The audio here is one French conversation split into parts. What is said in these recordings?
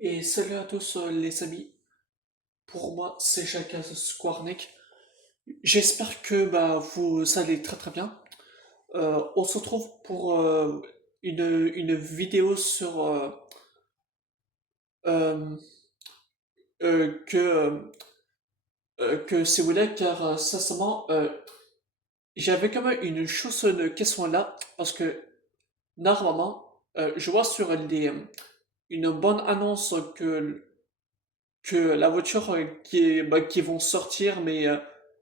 Et salut à tous les amis, pour moi c'est Jacques Squarnick. J'espère que vous allez très très bien. On se retrouve pour une vidéo sur euh, que si vous voulez, car sincèrement j'avais quand même une question là, parce que normalement je vois sur une bonne annonce que la voiture qui vont sortir mais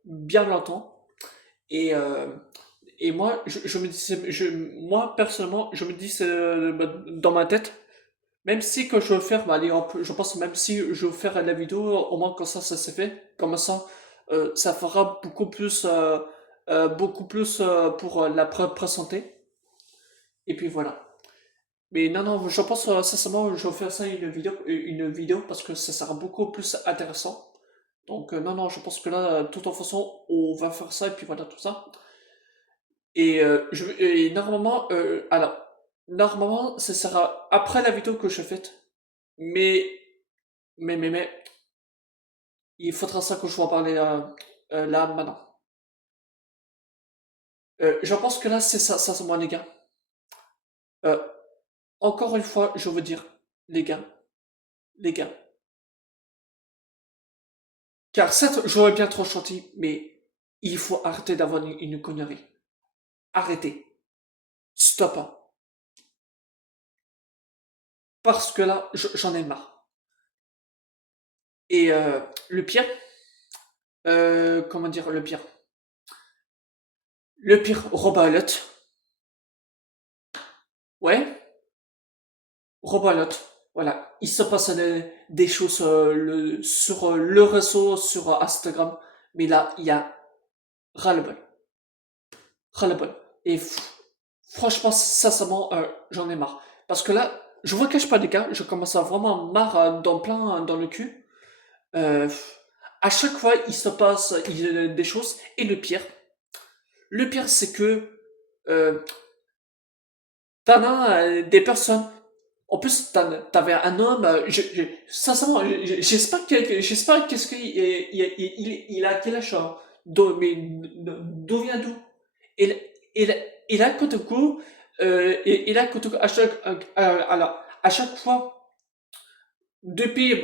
bien longtemps. Et, euh, et moi, je me dis, moi personnellement, je me dis dans ma tête, même si que je veux faire, bah, allez, hop, je pense même si je veux faire la vidéo, au moins comme ça s'est fait, comme ça, ça fera beaucoup plus pour la présenter. Et puis voilà. Mais non, non, je pense sincèrement, je vais faire ça une vidéo parce que ça sera beaucoup plus intéressant. Donc non, non, je pense que là, de toute façon, on va faire ça et puis voilà tout ça. Et normalement, ça sera après la vidéo que je faite. Mais, mais, il faudra ça que je vais en parler là, maintenant. Je pense que là, c'est moi, les gars. Euh, Encore une fois, je veux dire, les gars, les gars. Car certes, j'aurais bien trop chanté, mais il faut arrêter d'avoir une connerie. Arrêtez. Stop. Parce que là, j'en ai marre. Et le pire, comment dire le pire? Le pire, Robalote. Ouais, Robalote. Voilà. Il se passe des choses sur le réseau, sur Instagram. Mais là, il y a ras-le-bol. Ras-le-bol. Et franchement, sincèrement, j'en ai marre. Parce que là, je vous cache pas, les gars, je commence à vraiment marre dans plein dans le cul. Euh, à chaque fois, il y a des choses. Et le pire, c'est que euh, t'en as des personnes. En plus, t'avais un homme. Sincèrement, j'espère qu'est-ce qu'il il a quel âge hein. Mais d'où vient d'où? Il, il a côté coup, il a côté à chaque, alors, à chaque fois, depuis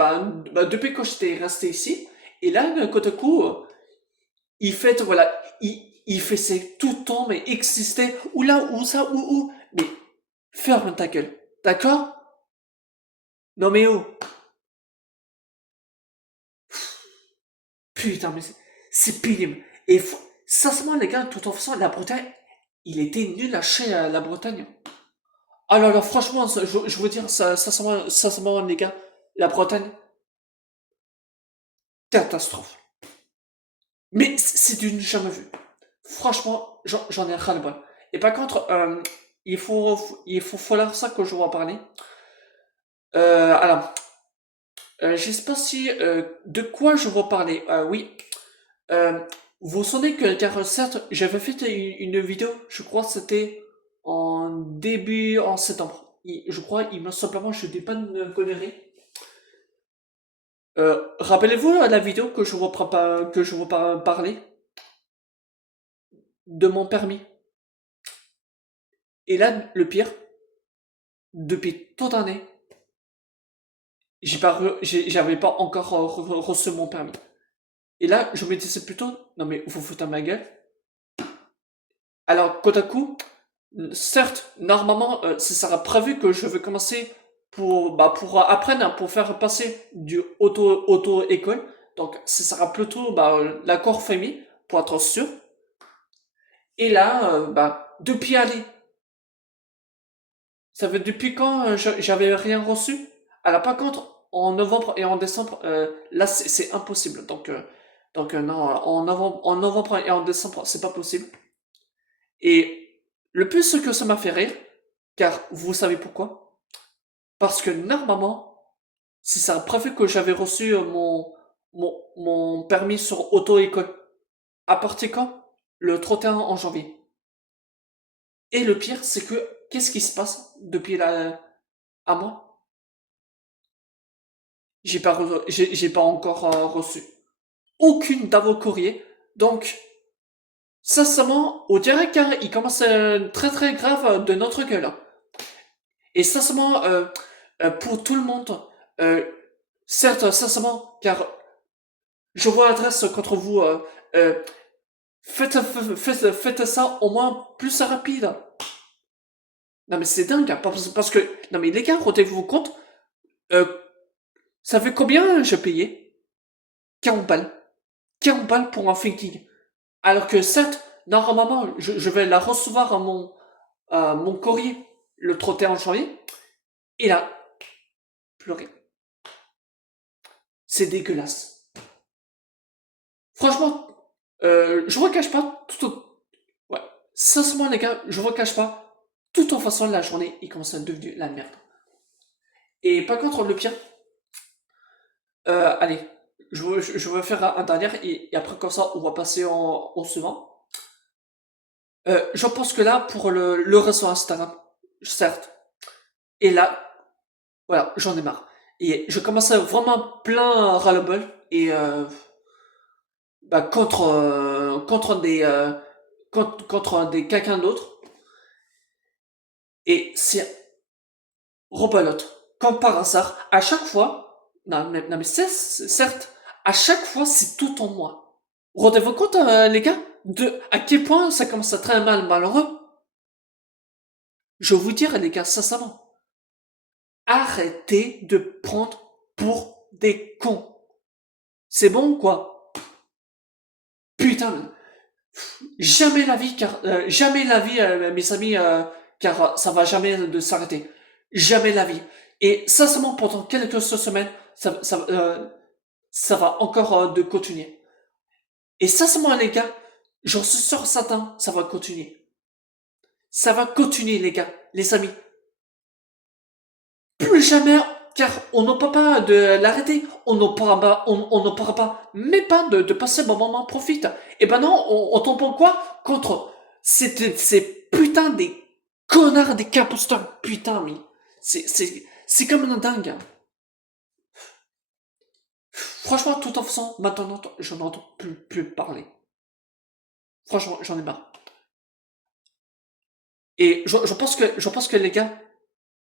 que j'étais resté ici, et là, côté coup, il fait, voilà, il fait ses tout le temps, mais exister, ou là, ou ça, ou, mais ferme ta gueule, d'accord? Non mais oh, putain, mais c'est pénible. Et sincèrement, les gars, tout en faisant, la Bretagne, il était nul à chier à la Bretagne. Ah là là, franchement, je veux dire, sincèrement, les gars, la Bretagne, catastrophe. Mais c'est d'une jamais vue. Franchement, j'en ai ras le bol. Et par contre, il faut falloir ça que je vais en parler. Alors, je sais pas si de quoi je vais parler. Oui, euh, vous vous souvenez que car certes, j'avais fait une vidéo. Je crois que c'était en septembre. Je crois, il me simplement, je dis pas de conneries. Rappelez-vous la vidéo que que je vous parler de mon permis. Et là, le pire, depuis toute l'année, j'avais pas encore reçu mon permis. Et là, je me disais plutôt, non mais vous foutez à ma gueule. Alors, Kotaku, certes, normalement, ce sera prévu que je vais commencer pour apprendre, hein, pour faire passer du auto-école. Donc, ce sera plutôt l'accord famille, pour être sûr. Et là, depuis aller, ça fait depuis quand j'avais rien reçu? Alors par contre, en novembre et en décembre, là c'est impossible. Donc non, en novembre et en décembre, c'est pas possible. Et le plus ce que ça m'a fait rire, car vous savez pourquoi? Parce que normalement, si ça a prévu que j'avais reçu mon permis sur auto-école, à partir quand? Le 31 en janvier. Et le pire, c'est que qu'est-ce qui se passe depuis un mois? J'ai pas encore reçu aucune de vos courriers. Donc, sincèrement, on dirait qu'il commence très très grave de notre gueule. Et sincèrement, pour tout le monde, euh, certes, sincèrement, car je vois l'adresse contre vous, euh, faites ça au moins plus rapide. Non mais c'est dingue, hein, parce que, non mais les gars, rendez-vous compte, euh, ça fait combien j'ai payé? 40 balles. 40 balles pour un thinking. Alors que certes, normalement, je vais la recevoir à mon courrier le 31 janvier, et là, plus rien. C'est dégueulasse. Franchement, je vous cache pas, ouais, sincèrement les gars, je vous cache pas, tout en façon la journée, il commence à devenir la merde. Et par contre, le pire, allez, je vais faire un dernier, et après comme ça, on va passer en suivant. Je pense que là, pour le réseau Instagram, certes, et là, voilà, j'en ai marre. Et je commence à vraiment plein ras-le-bol, et bah, contre des quelqu'un d'autre, et c'est rebelote. Comme par hasard, à chaque fois, non mais certes, à chaque fois, c'est tout en moi. Rendez-vous compte, les gars, de à quel point ça commence à très mal malheureux. Je vais vous dire, les gars, sincèrement, arrêtez de prendre pour des cons. C'est bon, quoi? Putain, jamais la vie, jamais la vie, mes amis, car ça va jamais de s'arrêter. Jamais la vie. Et sincèrement, pendant quelques semaines, ça va encore de continuer. Et sincèrement, les gars, j'en suis sûr certain, ça va continuer. Ça va continuer, les gars, les amis. Plus jamais, car on ne peut pas de l'arrêter, on ne pourra pas, mais pas de passer bon moment profite. Et ben non, on tombe en quoi? Contre ces putains des connards des caposteurs, putain, mais c'est comme un dingue. Hein. Franchement, tout en faisant, maintenant, je n'entends plus parler. Franchement, j'en ai marre. Et je pense que les gars,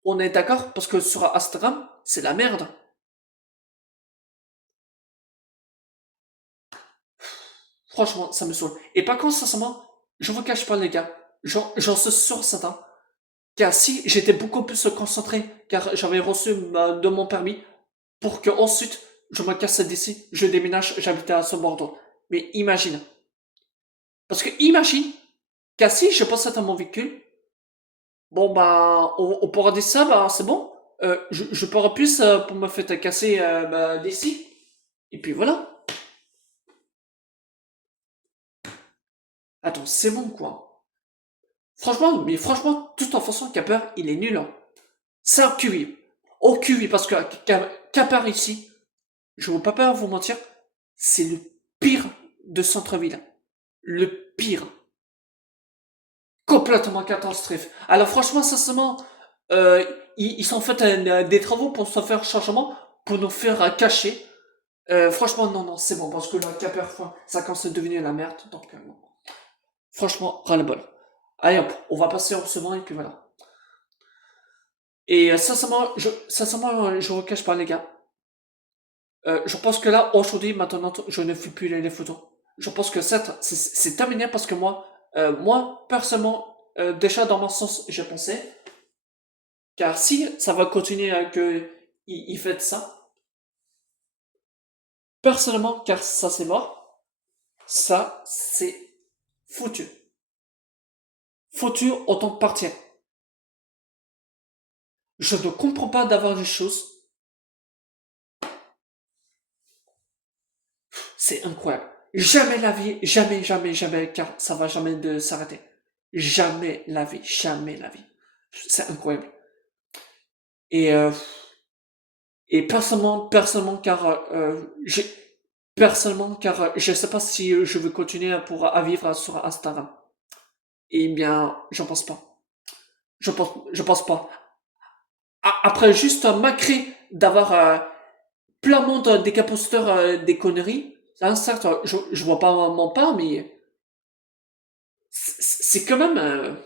on est d'accord, parce que sur Instagram, c'est la merde. Franchement, ça me saoule. Et par contre, sincèrement, je vous cache pas, les gars, j'en suis sûr certain, car si j'étais beaucoup plus concentré, car j'avais reçu de mon permis, pour que ensuite je me casse d'ici, je déménage, j'habitais à ce Bordeaux. Mais imagine. Parce que imagine, car si je possède mon véhicule, bon bah, on pourra dire ça, bah c'est bon. Je pourrai plus pour me faire casser bah, d'ici. Et puis voilà. Attends, c'est bon quoi. Franchement, mais franchement, tout en façon, Capper, il est nul. Hein. C'est un QI. Au QI, parce que Capper ici, je ne veux pas vous mentir, c'est le pire de centre-ville. Le pire. Complètement catastrophique. Alors franchement, sincèrement, ils sont fait des travaux pour se faire changement, pour nous faire cacher. Franchement, non, non, c'est bon, parce que le Capper, ça commence à devenir la merde, donc non. Franchement, ras le bol. Allez hop, on va passer au second et puis voilà. Et sincèrement, je vous cache pas les gars. Je pense que là, aujourd'hui, maintenant, je ne fais plus les photos. Je pense que c'est terminé parce que moi, personnellement, déjà dans mon sens, j'ai pensé, car si ça va continuer que il fait ça, personnellement, car ça c'est mort, ça c'est foutu. Foutu autant partir. Je ne comprends pas d'avoir des choses. C'est incroyable. Jamais la vie, jamais, jamais, jamais, car ça va jamais de s'arrêter. Jamais la vie, jamais la vie. C'est incroyable. Et, euh, et personnellement, car je sais pas si je veux continuer à vivre sur Instagram. Eh bien, j'en pense pas. Je pense pas. Après juste macré d'avoir plein de monde des caposteurs des conneries. Hein, certes, je vois pas mon pas, mais c'est quand même...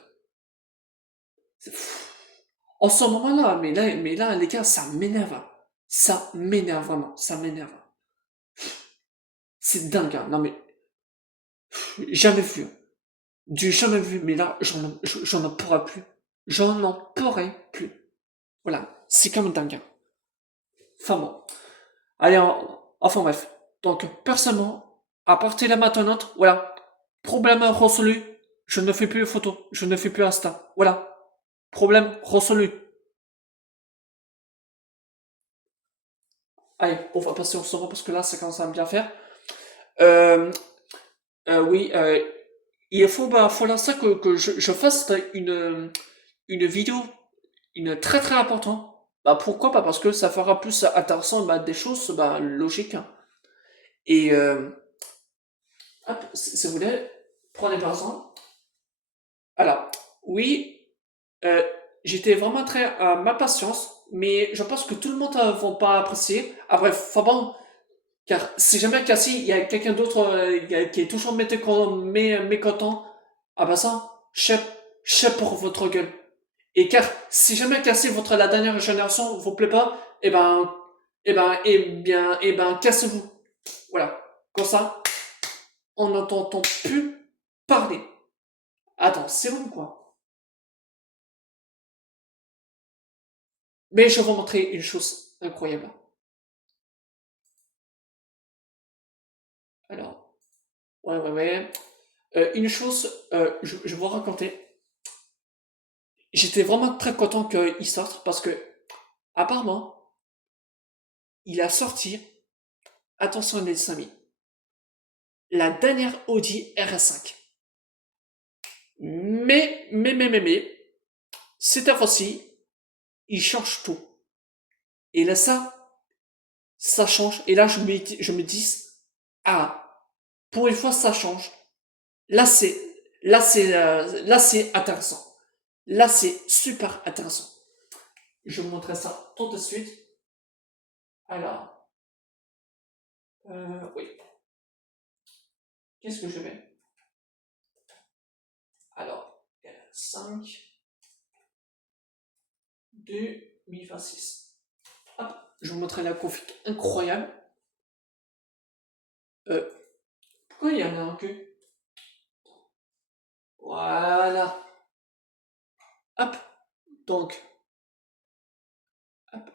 en ce moment-là, mais là, les gars, ça m'énerve. Ça m'énerve vraiment, ça m'énerve. C'est dingue, hein. Non mais, jamais vu. Du jamais vu, mais là, j'en en pourrai plus. J'en en pourrai plus. Voilà, c'est quand même dingue, hein. Enfin bon. Allez, enfin bref. Donc, personnellement, à partir de maintenant, voilà. Problème résolu. Je ne fais plus de photos. Je ne fais plus Insta. Voilà. Problème résolu. Allez, on va passer au second parce que là, ça commence à bien faire. Euh, oui, il faut, faut l'instant que je fasse une vidéo, une très très importante. Bah pourquoi? Pas parce que ça fera plus intéressant bah, des choses bah, logiques, hein. Et hop, si vous voulez, prenez par exemple. Alors, oui, euh, j'étais vraiment très à ma patience, mais je pense que tout le monde ne va pas apprécier. Après, faut bon, car si jamais Cassie, il y a quelqu'un d'autre qui est toujours mécontent, ah bah ça, chef pour votre gueule. Et car si jamais Cassie, la dernière génération, vous plaît pas, cassez-vous. Voilà. Comme ça, on n'entend plus parler. Attends, c'est bon quoi. Mais je vais vous montrer une chose incroyable. Alors, ouais. Une chose, je vais vous raconter. J'étais vraiment très content qu'il sorte parce que, apparemment, il a sorti, attention les amis, la dernière Audi RS5. Mais, cette fois-ci, il change tout. Et là, ça change. Et là, je me dis, ah, pour une fois, ça change. Là, c'est intéressant. Là, c'est super intéressant. Je vous montrerai ça tout de suite. Alors, oui. Qu'est-ce que je mets? Alors, 5, 2026. Hop, je vous montrerai la config incroyable. Euh, Pourquoi il y en a un que? Voilà. Hop, donc, hop.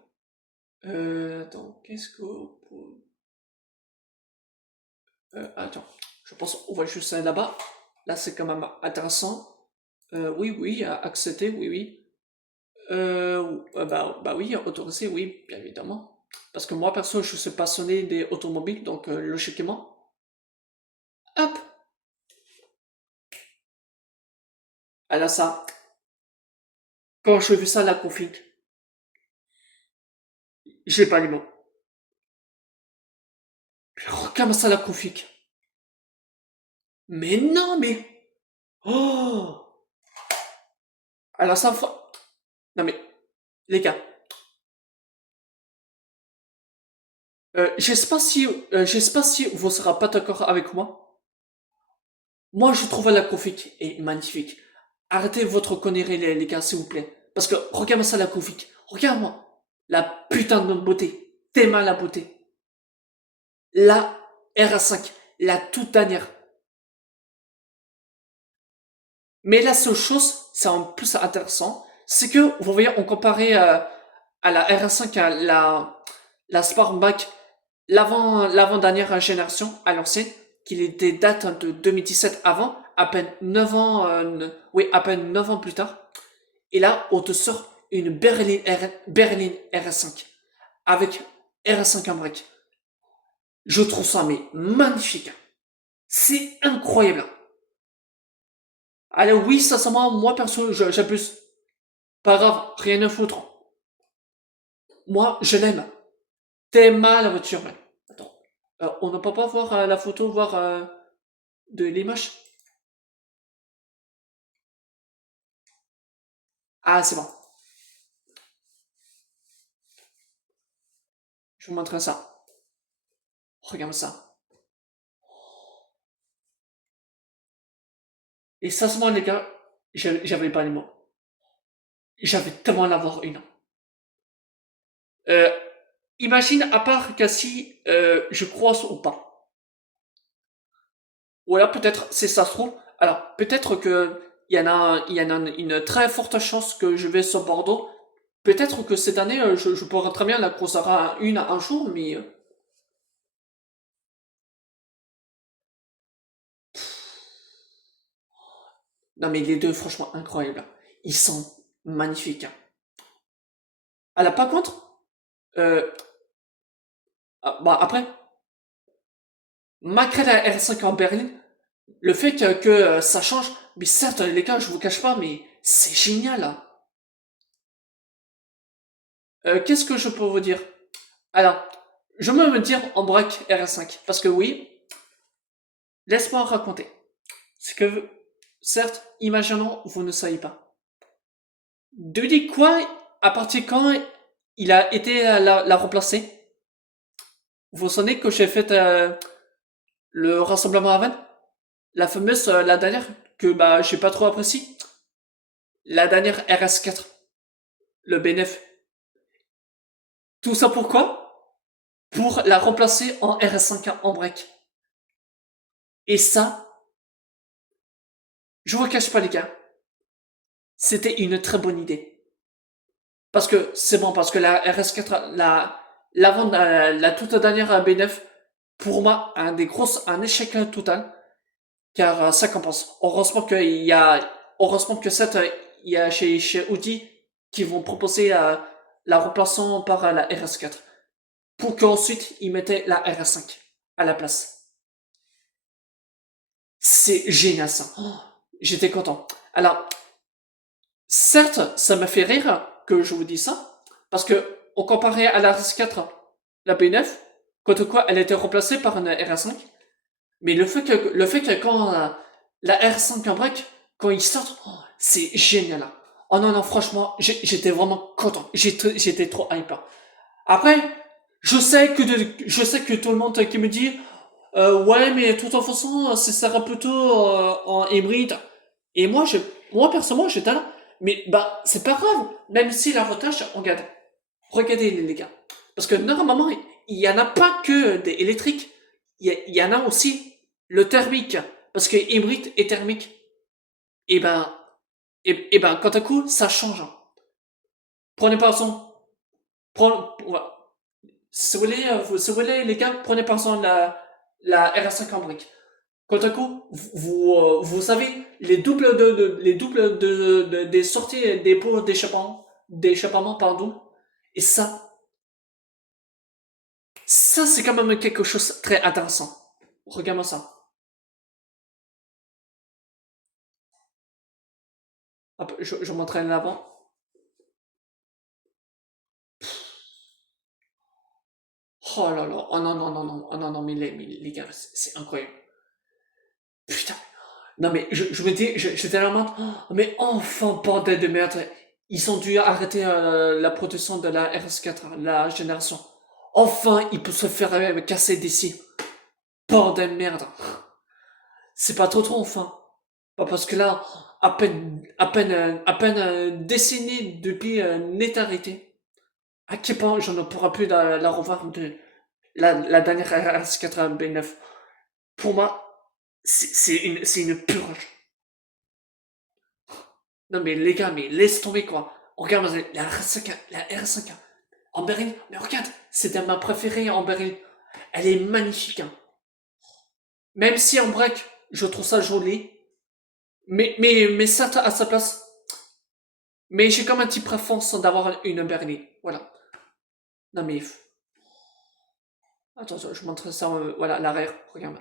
Attends, qu'est-ce que... attends, je pense qu'on va juste aller là-bas. Là, c'est quand même intéressant. Oui, accepter, oui. Bah oui, autorisé, oui, bien évidemment. Parce que moi, perso, je suis passionné des automobiles, donc logiquement. Hop, alors ça, quand j'ai vu ça, la config, j'ai pas les mots. Regarde ça, la config. Mais non, mais... Oh. Alors ça, non mais, les gars, je sais pas si vous serez pas d'accord avec moi. Moi, je trouve la config est magnifique. Arrêtez votre connerie, les gars, s'il vous plaît. Parce que, regarde ça, la config. Regarde-moi. La putain de beauté. T'aimes la beauté. La RA5. La toute dernière. Mais la seule chose, c'est en plus intéressant, c'est que, vous voyez, on comparait à la RA5, à la Sportback, l'avant-dernière génération, à l'ancienne, qu'il était date de 2017 avant, à peine 9 ans, oui, à peine 9 ans plus tard. Et là, on te sort une berline RS5 avec RS5 en break. Je trouve ça mais magnifique. C'est incroyable. Alors oui, ça moi perso, j'abuse. Pas grave, rien à foutre. Moi, je l'aime. T'aimes la voiture, mais. Attends. On ne peut pas voir la photo, voir de l'image. Ah, c'est bon. Je vous montrerai ça. Regarde ça. Et sincèrement, les gars, j'avais pas les mots. J'avais tellement l'avoir une. Euh, Imagine, à part que si je croise ou pas. Ou alors peut-être, c'est ça se trouve. Alors, peut-être que il y en a une très forte chance que je vais sur Bordeaux. Peut-être que cette année, je pourrais très bien la croiser une à un jour, mais non, mais les deux, franchement, incroyables. Ils sont magnifiques. Alors, par contre, euh, bah, après, malgré la R5 en Berlin, le fait que ça change, mais certes, les gars, je vous cache pas, mais c'est génial, hein. Qu'est-ce que je peux vous dire? Alors, je vais me dire en break RS5, parce que oui, laisse-moi raconter. C'est que, certes, imaginons, vous ne savez pas. De quoi, à partir de quand il a été la remplacer? Vous vous souvenez que j'ai fait le rassemblement à Vannes? La fameuse, la dernière, que bah j'ai pas trop apprécié. La dernière RS4, le B9. Tout ça pourquoi? Pour la remplacer en RS5 en break. Et ça, je vous cache pas les gars, c'était une très bonne idée. Parce que c'est bon, parce que la RS4, la toute dernière B9, pour moi, un échec total, car ça compense. Heureusement que cette, il y a chez Audi qui vont proposer la remplaçant par la RS4. Pour qu'ensuite ils mettaient la RS5 à la place. C'est génial ça. Oh, j'étais content. Alors, certes, ça m'a fait rire que je vous dise ça, parce que on comparait à la RS4, la B9, quand quoi elle a été remplacée par une RS5, mais le fait que quand la R5 en break, quand ils sortent, oh, c'est génial. Oh non, non, franchement, j'étais vraiment content. J'étais trop hype. Après, je sais que tout le monde qui me dit, ouais, mais de toute façon, ça sera plutôt en hybride. Et moi personnellement, j'étais là. Mais bah, c'est pas grave. Même si l'avantage, regardez les gars. Parce que normalement, il y en a pas que des électriques. Il y en a aussi le thermique. Parce que hybride et thermique. Et ben, et ben, quant à coup, ça change. Prenez par exemple, ouais. Si vous voulez, les gars, prenez par exemple la RS5 en brique. Quant à coup, vous savez, les doubles des sorties des pots d'échappement, pardon. Et ça c'est quand même quelque chose de très intéressant. Regarde-moi ça. Hop, je m'entraîne l'avant. Oh là là, oh non, non, non, non, oh non, non, mais les gars, c'est incroyable. Putain. Non mais je me dis, j'étais là en mode, oh, mais enfin, bordel de merde. Ils ont dû arrêter la production de la RS4, la génération. Enfin, il peut se faire casser d'ici. Bordel de merde. C'est pas trop trop enfin. Pas parce que là, à peine décennie depuis net arrêté. À quel point je ne pourrai plus la revoir de la dernière RS4 B9. Pour moi, c'est une purge. Non mais les gars, mais laisse tomber quoi. Regarde la RS5, la RS5. En Berlin, mais regarde, c'était ma préférée en Berlin. Elle est magnifique, hein. Même si en break, je trouve ça joli. Mais ça à sa place. Mais j'ai comme un petit préférence d'avoir une berline. Voilà. Non mais. Attends, je montre ça. Voilà, l'arrière. Regarde.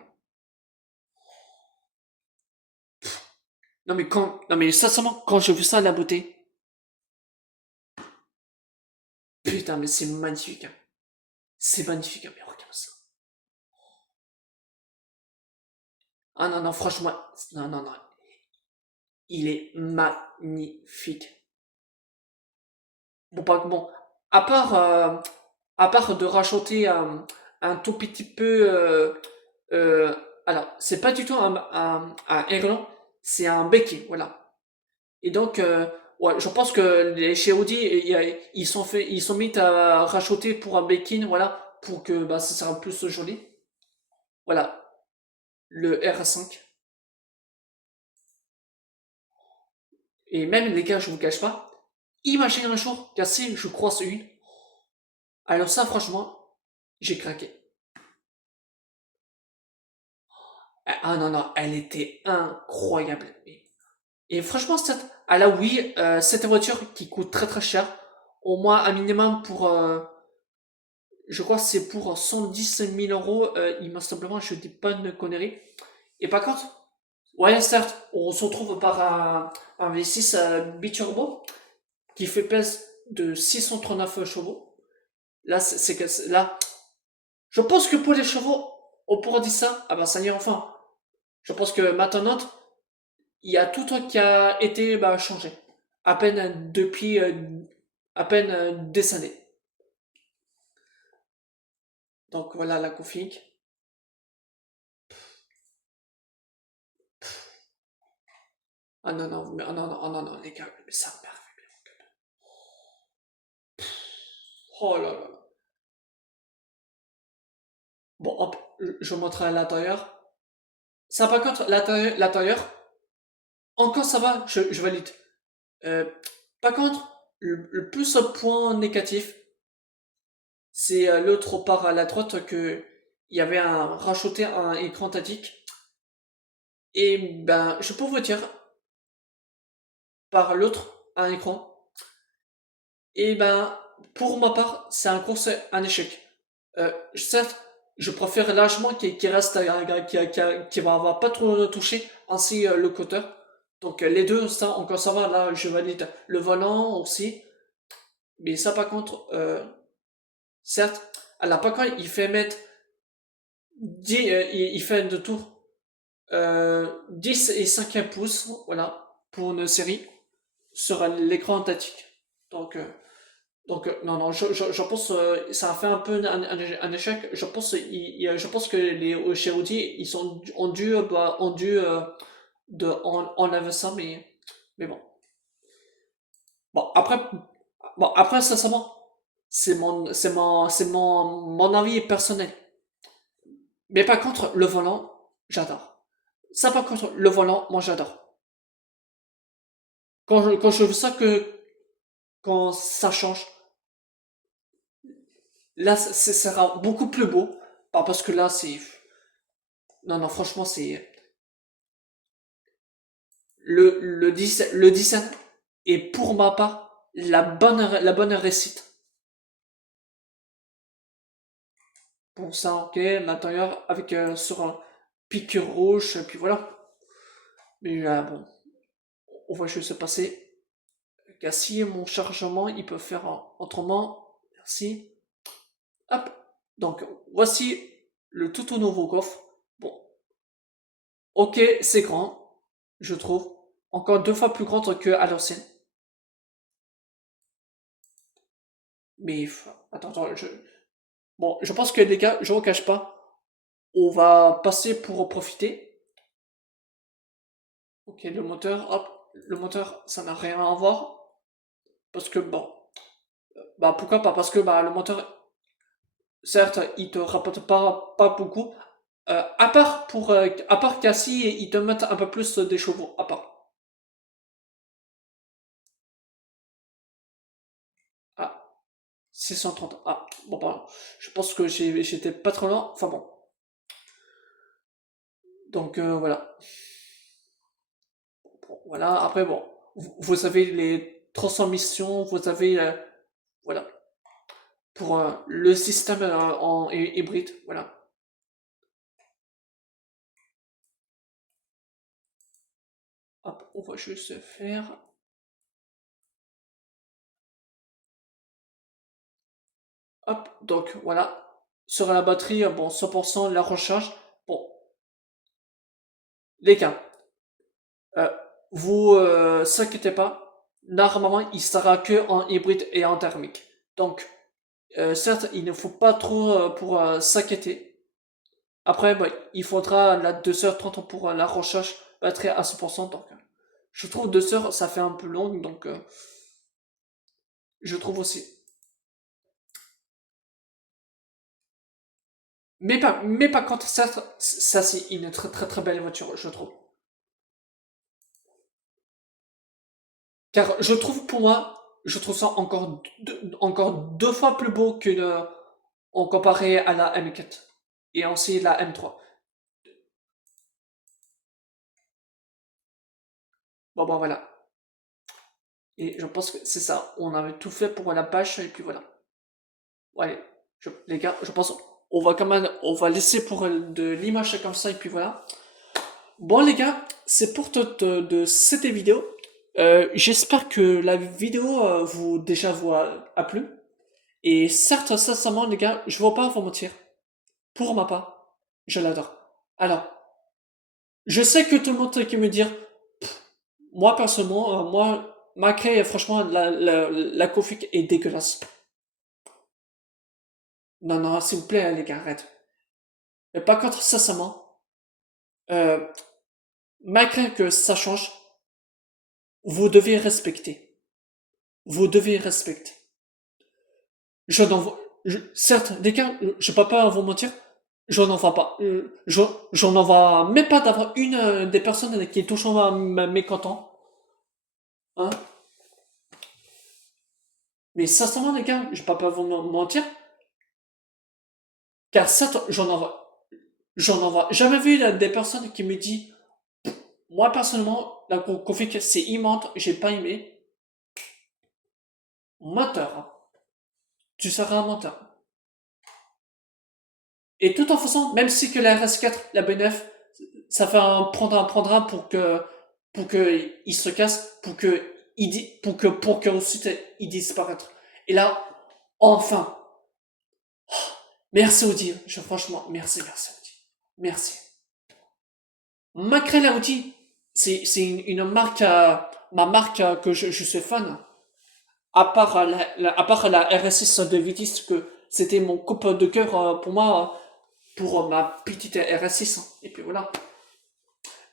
Non mais Non mais sincèrement, quand j'ai vu ça, la beauté. Putain, mais c'est magnifique, hein. C'est magnifique, hein, mais regarde ça. Ah non, non, franchement. Non, non, non. Il est magnifique. Bon, pas bon. À part, à part de rajouter un tout petit peu... euh, alors, c'est pas du tout un aileron, c'est un béquet, voilà. Et donc, ouais, je pense que les chez Audi, ils sont mis à racheter pour un béquin, voilà, pour que bah, ça sera plus joli. Voilà, le R5. Et même les gars, je vous cache pas, imagine un jour qu'assez je croise une. Alors ça, franchement, j'ai craqué. Ah non, non, elle était incroyable. Et franchement, oui, cette voiture qui coûte très très cher, au moins un minimum pour, je crois que c'est pour 110 000 euros, il me simplement, je dis pas de conneries. Et par contre, ouais, certes, on se retrouve par un V6 biturbo qui fait pèse de 639 chevaux. Là, là, je pense que pour les chevaux, on pourra dire ça. Ah bah ça y est enfin. Je pense que maintenant, il y a tout un qui a été bah, changé. À peine depuis à peine des années. Donc voilà la config. Ah non, non, mais, ah non, non, ah non, non, les gars, mais ça merde. Oh là là. Bon, hop, je vous montrerai à l'intérieur. Ça, par contre, l'intérieur, encore ça va, je valide. Euh, Par contre, le plus point négatif, c'est l'autre part à la droite que il y avait racheté un écran statique. Et ben, je peux vous dire, par l'autre, un écran. Et ben, pour ma part, c'est un échec. Certes, je préfère largement qu'il reste, qui va avoir pas trop touché, ainsi le cutter. Donc les deux, ça, encore ça va, là, je valide le volant aussi. Mais ça, par contre, certes, alors par contre, il fait mettre 10, il fait de tout 10 et 5 pouces, voilà, pour une série, sur l'écran statique. Donc, non, non, je pense ça a fait un peu un échec. Je pense que les chez Audi, ont dû enlever ça, mais bon. Bon, après, sincèrement, mon avis personnel. Mais par contre, le volant, j'adore. Ça, par contre, le volant, moi, j'adore. Quand je veux ça quand ça change, là, ça sera beaucoup plus beau. Pas parce que là, c'est, non, non, franchement, c'est, le design est pour ma part la bonne réussite. Bon, ça, ok, l'intérieur avec sur un piqûre rouge, et puis voilà. Mais bon, on va juste se passer. Car si mon chargement, il peut faire autrement. Merci. Hop. Donc, voici le tout nouveau coffre. Bon, ok, c'est grand, je trouve. Encore 2 fois plus grand que à l'ancienne. Mais, attends, attends, bon, je pense que les gars, je vous cache pas. On va passer pour profiter. Ok, le moteur, hop. Le moteur, ça n'a rien à voir. Parce que, bon, bah pourquoi pas? Parce que bah, le moteur, certes, il te rapporte pas beaucoup. À part Cassie, ils te mettent un peu plus des chevaux, à part. Ah, 630. Ah, bon, pardon. Je pense que j'étais pas trop loin. Enfin bon. Donc, voilà. Bon, voilà. Après, bon. Vous avez les transmissions, vous avez, voilà. Pour le système en hybride, voilà. Hop, on va juste faire. Hop, donc voilà. Sur la batterie, bon, 100% la recharge. Bon, les gars, euh, vous inquiétez pas. Normalement, il sera que en hybride et en thermique. Donc, Certes, il ne faut pas trop pour s'inquiéter. Après, bah, il faudra la 2h30 pour la recharge batterie à 100%. Donc, je trouve 2 heures, ça fait un peu long, donc je trouve aussi. Mais par contre, certes, ça c'est une très très très belle voiture, je trouve. Car je trouve pour moi, je trouve ça encore deux fois plus beau que en comparé à la M4 et aussi la M3. Bon, bon, voilà. Et je pense que c'est ça. On avait tout fait pour la page et puis voilà. Ouais, les gars, je pense on va quand même, on va laisser pour de l'image comme ça et puis voilà. Bon les gars, c'est pour de cette vidéo. J'espère que la vidéo vous déjà a plu. Et certes, sincèrement les gars, je ne vais pas vous mentir. Pour ma part, je l'adore. Alors, je sais que tout le monde qui me dire, moi personnellement, moi, malgré franchement la config est dégueulasse. Non, non, s'il vous plaît, les gars, arrête. Mais par contre, sincèrement, euh, malgré que ça change, vous devez respecter. Vous devez respecter. Je n'en vois, certes, les gars, je peux pas vous mentir, je n'en vois pas. J'en vois même pas d'avoir une des personnes qui est toujours mécontent. Hein? Mais sincèrement, les gars, je peux pas vous mentir, car certes, j'en envoie jamais vu des personnes qui me disent, moi personnellement, la config c'est immense, j'ai pas aimé. Menteur, hein. Tu seras un menteur. Et tout en faisant, même si que la RS4, la B9, ça fait prendre un pour que il se casse, pour que ensuite il disparaître. Et là, enfin, merci Audi. Franchement, merci Audi. Merci. Macrel Audi, c'est une marque, ma marque que je suis fan. À part la RS6 de Vitis, que c'était mon coupe de cœur pour moi, pour ma petite RS6. Et puis voilà.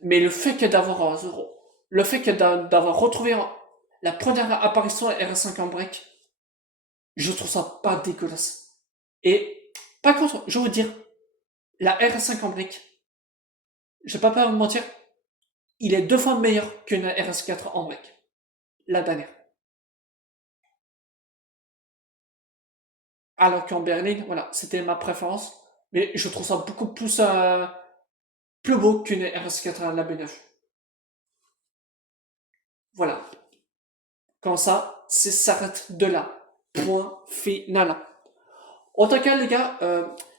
Mais le fait que d'avoir retrouvé la première apparition RS5 en break, je trouve ça pas dégueulasse. Et par contre, je veux vous dire, la RS5 en break, je vais pas vous mentir, il est 2 fois meilleur qu'une RS4 en break. La dernière. Alors qu'en berline, voilà, c'était ma préférence. Mais je trouve ça beaucoup plus beau qu'une RS4 à la B9. Voilà. Comme ça, c'est s'arrête de là. Point final. En tout cas, les gars,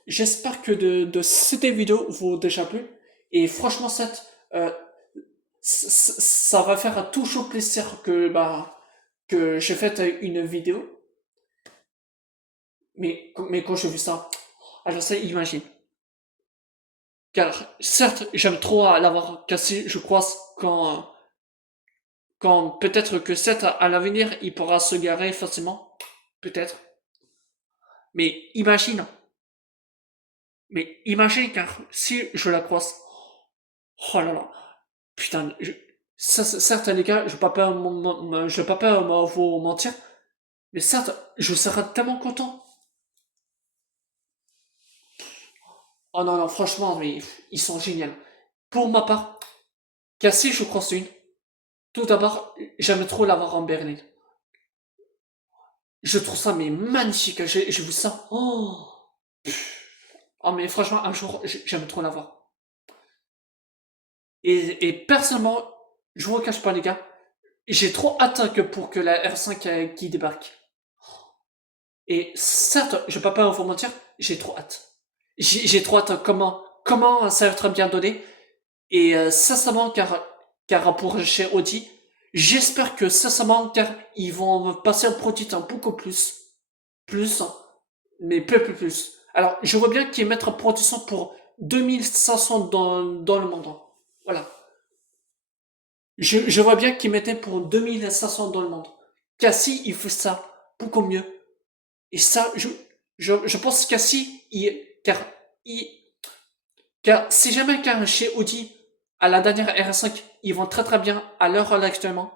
j'espère que de cette vidéo vous a déjà plu. Et franchement, euh, ça va faire un tout chaud plaisir que j'ai fait une vidéo. Mais quand j'ai vu ça, alors ça, imagine. Car certes, j'aime trop l'avoir cassé, je crois, quand peut-être que cette à l'avenir, il pourra se garer facilement. Peut-être. Mais imagine. Mais imagine, car si je la croise, oh là là, putain, certes les gars, je vais pas peur vous mentir, mais certes, je serais tellement content. Oh non, non, franchement, mais ils sont géniaux. Pour ma part, Cassie, je crois c'est une. Tout d'abord, j'aime trop l'avoir en berline. Je trouve ça mais magnifique. J'ai vu ça. Oh. Oh mais franchement, un jour, j'aime trop l'avoir. Et personnellement, je vous cache pas les gars, j'ai trop hâte que la R5 qui débarque. Et certes, je peux pas vous mentir, j'ai trop hâte. J'ai trop hâte comment ça va être bien donné. Et sincèrement, car pour chez Audi, j'espère que sincèrement, car ils vont passer un produit un beaucoup plus, mais plus. Alors, je vois bien qu'ils mettent en production pour 2500 dans le monde. Voilà. Je vois bien qu'ils mettaient pour 2500 dans le monde. Cassie, il fait ça beaucoup mieux. Et ça, Je pense qu'ainsi, il, car si jamais car chez Audi, à la dernière RS5, ils vont très très bien à l'heure actuellement,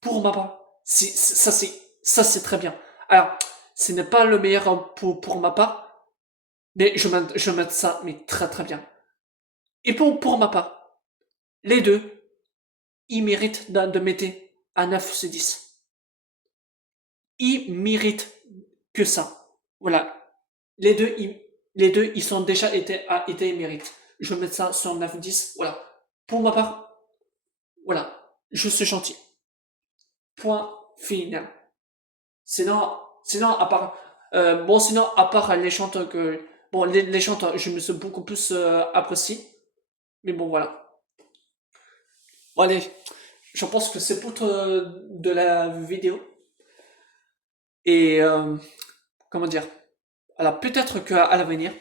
pour ma part, ça c'est très bien. Alors, ce n'est pas le meilleur pour ma part, mais je mets ça mais très très bien. Et pour ma part, les deux, ils méritent de mettre à 9 sur 10. Ils méritent que ça. Voilà. Les deux, ils sont déjà été mérites. Je vais mettre ça sur 9-10. Voilà. Pour ma part, voilà. Je suis gentil. Point final. Sinon, à part, sinon, à part les chanteurs les chanteurs, je me suis beaucoup plus apprécié. Mais bon, voilà. Bon, allez. Je pense que c'est pour de la vidéo. Et, comment dire? Alors, peut-être qu'à l'avenir,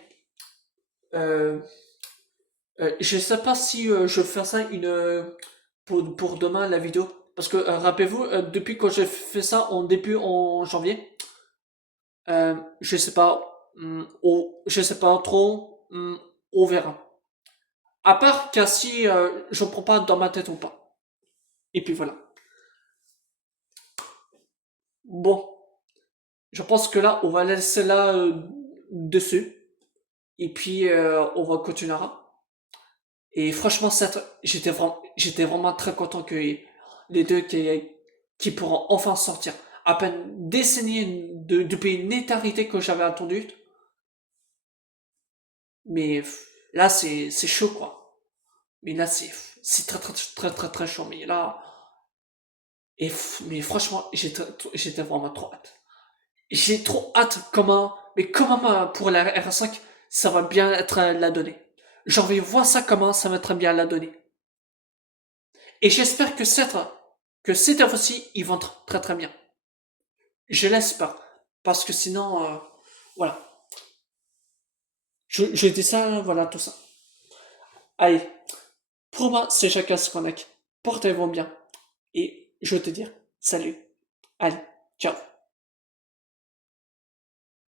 euh, je sais pas si je vais faire ça pour demain la vidéo. Parce que rappelez-vous, depuis que j'ai fait ça en début en janvier, je sais pas, je sais pas trop, on verra. À part qu'à si je prends pas dans ma tête ou pas. Et puis voilà. Bon, je pense que là, on va laisser là dessus. Et puis on va continuer. Et franchement, j'étais vraiment très content que les deux qui pourront enfin sortir. À peine décennies depuis une éternité que j'avais attendu. Mais là, c'est chaud, quoi. Mais là, c'est très, très, très, très, très chaud. Mais là, mais franchement, j'étais vraiment trop hâte. J'ai trop hâte comment pour la R5, ça va bien être la donnée. J'ai envie de voir ça comment ça va être bien la donnée. Et j'espère que cette fois-ci, ils vont être très très bien. Je l'espère. Parce que sinon, voilà. Je dis ça, voilà, tout ça. Allez, pour moi, c'est chacun ce qu'on a. Portez-vous bien. Et je vais te dire, salut. Allez, ciao.